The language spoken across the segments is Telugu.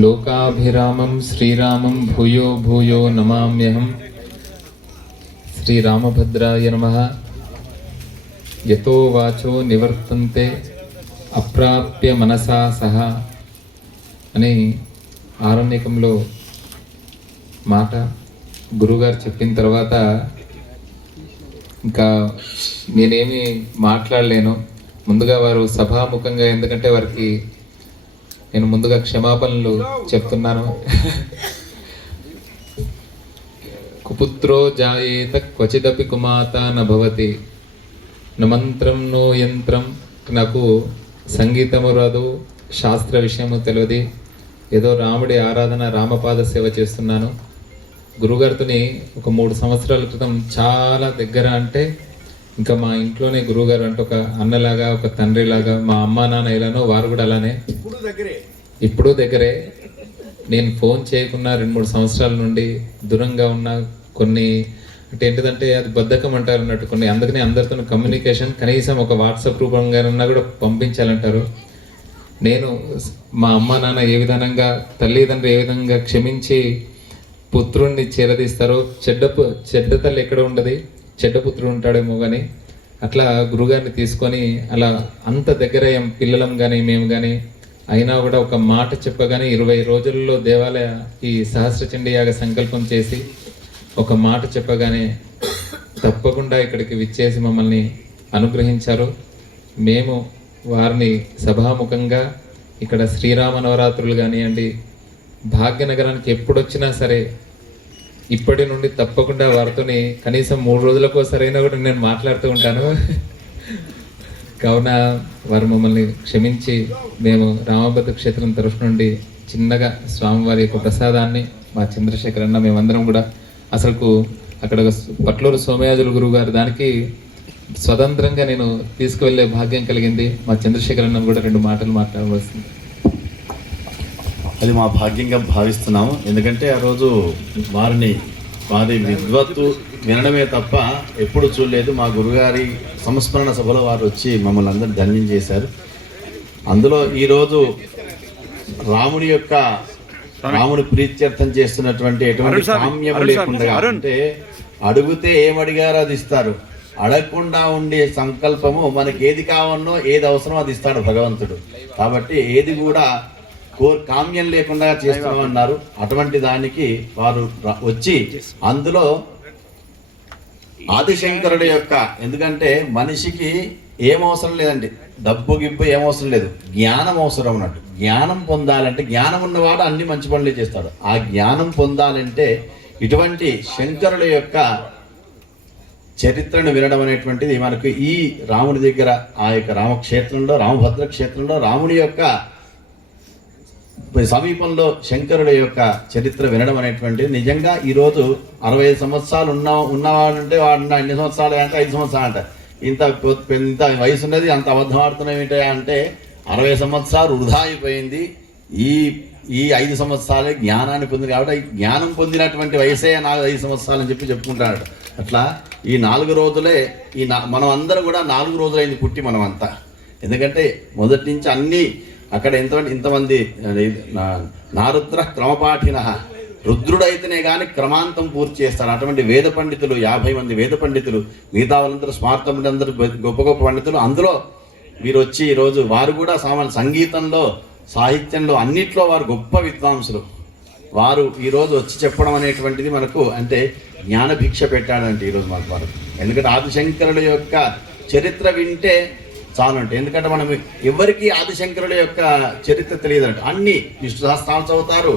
లోకాభిరామం శ్రీరామం భూయో భూయో నమామ్యహం. శ్రీరామభద్రాయ నమః. యతో వాచో నివర్తంతే అప్రాప్య మనసా సహా అని ఆరణ్యకంలో మాట గురుగారు చెప్పిన తర్వాత ఇంకా నేనేమి మాట్లాడలేను. ముందుగా వారు సభాముఖంగా, ఎందుకంటే వారికి నేను ముందుగా క్షమాపణలు చెప్తున్నాను. కుపుత్రో జాయేత క్వచిదపి కుమాత నభవతి న మంత్రం నో యంత్రం. నాకు సంగీతము రాదు, శాస్త్ర విషయము తెలియదు. ఏదో రాముడి ఆరాధన, రామపాద సేవ చేస్తున్నాను. గురుగారితోని ఒక 3 సంవత్సరాల క్రితం చాలా దగ్గర, అంటే ఇంకా మా ఇంట్లోనే గురువుగారు అంటే ఒక అన్నలాగా, ఒక తండ్రిలాగా. మా అమ్మ నాన్న ఎలానో వారు కూడా అలానే ఇప్పుడు దగ్గరే. నేను ఫోన్ చేయకున్నా 2-3 సంవత్సరాల నుండి దూరంగా ఉన్న కొన్ని, అంటే ఏంటిదంటే అది బద్ధకం అంటారు అన్నట్టు కొన్ని. అందుకని అందరితో కమ్యూనికేషన్ కనీసం ఒక వాట్సాప్ రూపంగానన్నా కూడా పంపించాలంటారు. నేను మా అమ్మ నాన్న ఏ విధంగా, తల్లిదండ్రులు ఏ విధంగా క్షమించి పుత్రుణ్ణి చేరదీస్తారో, చెడ్డ తల్లి ఎక్కడ ఉండదు, చెడ్డ పుత్రుడు ఉంటాడేమో కానీ అట్లా గురుగారిని తీసుకొని అలా అంత దగ్గర పిల్లలం కానీ మేము కానీ అయినా కూడా ఒక మాట చెప్పగానే 20 రోజుల్లో దేవాలయ ఈ సహస్రచండీ యాగ సంకల్పం చేసి ఒక మాట చెప్పగానే తప్పకుండా ఇక్కడికి విచ్చేసి మమ్మల్ని అనుగ్రహించారు. మేము వారిని సభాముఖంగా ఇక్కడ శ్రీరామ నవరాత్రులు కానివ్వండి, భాగ్యనగరానికి ఎప్పుడొచ్చినా సరే ఇప్పటి నుండి తప్పకుండా వారితోని కనీసం 3 రోజులకోసరైనా కూడా నేను మాట్లాడుతూ ఉంటాను. కావున వారు మమ్మల్ని క్షమించి మేము రామభద్ర క్షేత్రం తరఫు నుండి చిన్నగా స్వామివారి యొక్క ప్రసాదాన్ని మా చంద్రశేఖర్ అన్న మేమందరం కూడా అసలుకు అక్కడ పట్లూరు సోమయాజుల గురువు గారు దానికి స్వతంత్రంగా నేను తీసుకువెళ్ళే భాగ్యం కలిగింది. మా చంద్రశేఖర్ అన్న కూడా 2 మాటలు మాట్లాడవలసింది. అది మా భాగ్యంగా భావిస్తున్నాము. ఎందుకంటే ఆ రోజు వారి విద్వత్తు వినడమే తప్ప ఎప్పుడు చూడలేదు. మా గురుగారి సంస్మరణ సభలో వారు వచ్చి మమ్మల్ని అందరూ ధన్యం చేశారు. అందులో ఈరోజు రాముడి ప్రీత్యర్థం చేస్తున్నటువంటి ఎటువంటి కామ్యం లేకుండా, అంటే అడిగితే ఏమడిగారో అది ఇస్తారు, అడగకుండా ఉండే సంకల్పము మనకి ఏది కావాలనో ఏది అవసరమో అది ఇస్తాడు భగవంతుడు. కాబట్టి ఏది కూడా కామ్యం లేకుండా చేస్తామన్నారు. అటువంటి దానికి వారు వచ్చి అందులో ఆదిశంకరుడు యొక్క, ఎందుకంటే మనిషికి ఏమవసరం లేదండి, డబ్బు గిబ్బు ఏమవసరం లేదు, జ్ఞానం అవసరం అన్నట్టు. జ్ఞానం పొందాలంటే, జ్ఞానం ఉన్నవాడు అన్ని మంచి పనులే చేస్తాడు. ఆ జ్ఞానం పొందాలంటే ఇటువంటి శంకరుల యొక్క చరిత్రను వినడం అనేటువంటిది మనకు ఈ రాముడి దగ్గర, ఆ యొక్క రామక్షేత్రంలో, రామభద్ర క్షేత్రంలో రాముడి యొక్క సమీపంలో శంకరుల యొక్క చరిత్ర వినడం అనేటువంటిది నిజంగా ఈరోజు 65 సంవత్సరాలు ఉన్నవాడంటే వాడు ఎన్ని సంవత్సరాలు అంటే 5 సంవత్సరాలు అంట. ఇంత వయసు ఉన్నది, అంత అబద్ధం ఆడుతున్నాం ఏంటంటే అంటే 60 సంవత్సరాలు వృధా అయిపోయింది. ఈ 5 సంవత్సరాలే జ్ఞానాన్ని పొందింది. కాబట్టి జ్ఞానం పొందినటువంటి వయసే 5 సంవత్సరాలు అని చెప్పుకుంటాడు. అట్లా ఈ 4 రోజులే మనం అందరం కూడా 4 రోజులైంది పుట్టి మనం అంతా. ఎందుకంటే మొదటి నుంచి అన్నీ అక్కడ ఇంతమంది నారుద్ర క్రమపాఠిన, రుద్రుడైతేనే కానీ క్రమాంతం పూర్తి చేస్తాడు. అటువంటి వేద పండితులు 50 మంది వేద పండితులు, మిగతా వాళ్ళందరూ స్మార్త అందరూ గొప్ప గొప్ప పండితులు. అందులో వీరు వచ్చి ఈరోజు వారు కూడా సంగీతంలో, సాహిత్యంలో అన్నిట్లో వారు గొప్ప విద్వాంసులు. వారు ఈరోజు వచ్చి చెప్పడం అనేటువంటిది మనకు అంటే జ్ఞానభిక్ష పెట్టాడంటే ఈరోజు మనకు వారు. ఎందుకంటే ఆదిశంకరుల యొక్క చరిత్ర వింటే చాలు అంటే, ఎందుకంటే మనం ఎవరికి ఆదిశంకరుల యొక్క చరిత్ర తెలియదంట. అన్ని విష్ణు సహస్రాలు చదువుతారు,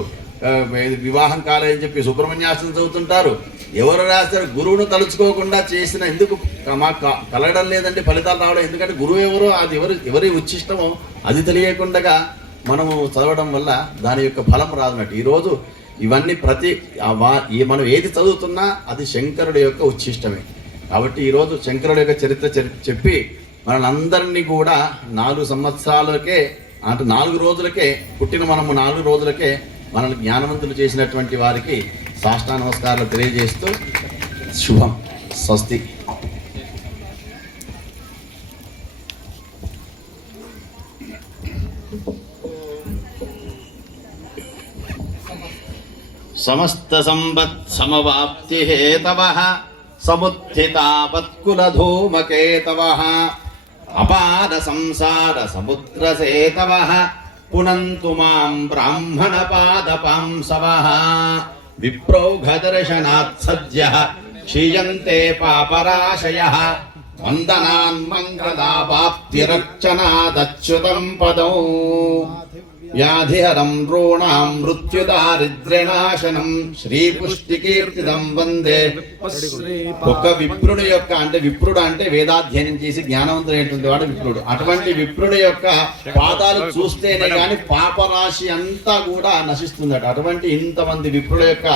వివాహం కాలేదని చెప్పి సుబ్రహ్మణ్యాసం చదువుతుంటారు. ఎవరు రాస్తారు, గురువును తలుచుకోకుండా చేసిన ఎందుకు మాకు కలగడం లేదంటే ఫలితాలు రావడం. ఎందుకంటే గురువు ఎవరో, అది ఎవరి ఉచ్చిష్టమో అది తెలియకుండా మనము చదవడం వల్ల దాని యొక్క ఫలం రాదన్నట్టు. ఈరోజు ఇవన్నీ మనం ఏది చదువుతున్నా అది శంకరుడి యొక్క ఉచ్చిష్టమే. కాబట్టి ఈరోజు శంకరుడి యొక్క చరిత్ర చెప్పి మనందరినీ కూడా 4 సంవత్సరాలకే, అంటే 4 రోజులకే పుట్టిన మనము 4 రోజులకే మనల్ని జ్ఞానవంతులు చేసినటువంటి వారికి సాష్టాంగ నమస్కారాలు తెలియజేస్తూ శుభం. స్వస్తి. సమస్త సంపత్ సమవాప్తి హేతవః సముత్థితాపత్కులధూమకేతవః అపార సంసార సముద్రసేతవః పునంతు మాం బ్రాహ్మణ పాదపాంసవః విప్రౌఘదర్శనాత్ సద్యః క్షీయంతే పాపరాశయః వందనాన్ మంగళావాప్తిరర్చనాదచ్యుతం పదౌ వ్యాధిహరం నృణాం మృత్యుదారిద్ర్యనాశనం శ్రీపుష్టికీర్తిదం వందే. ఒక విప్రుడు యొక్క అంటే విప్రుడు అంటే వేదాధ్యయనం చేసి జ్ఞానవంతుడైనటువంటి వాడు విప్రుడు. అటువంటి విప్రుడు యొక్క పాదాలు చూస్తేనే కానీ పాపరాశి అంతా కూడా నశిస్తుందట. అటువంటి ఇంతమంది విప్రుల యొక్క